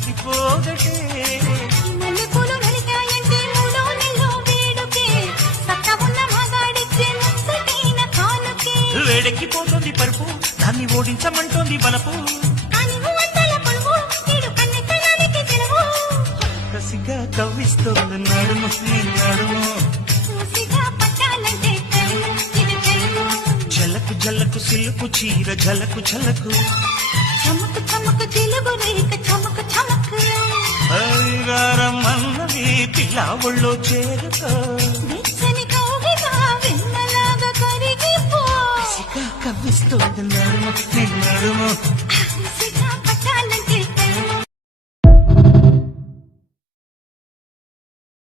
మతిపోగటే మల్లెపూలు నలిగాయంటే మూడో నెల్లో వేడుకే సత్తా ఉన్న మగాడిచ్చే ముచ్చటైన కానుకే వేడెక్కిపోతుంది పరుపు దాన్ని ఓడించమంటోంది బలపు కానివ్వు వంటల పొలువు నేడు కన్నెత్తనానికి సెలవు కసిగా కవ్విస్తోంది నడుము నీ నడుము చూసిగా పట్టాలంటే కరువు ఇది కరువు జలకు జలకు సిలుకు చీర జలకు జలకు చమకు చమకు తెలుగు రేఖ చమకు చమకు రమ్మన్నది పిల్ల ఒళ్ళో చేరుకో వెచ్చని కౌగిగా వెన్నలాగా కరిగిపో కసిగా కవ్విస్తోంది నడుము నీ నడుము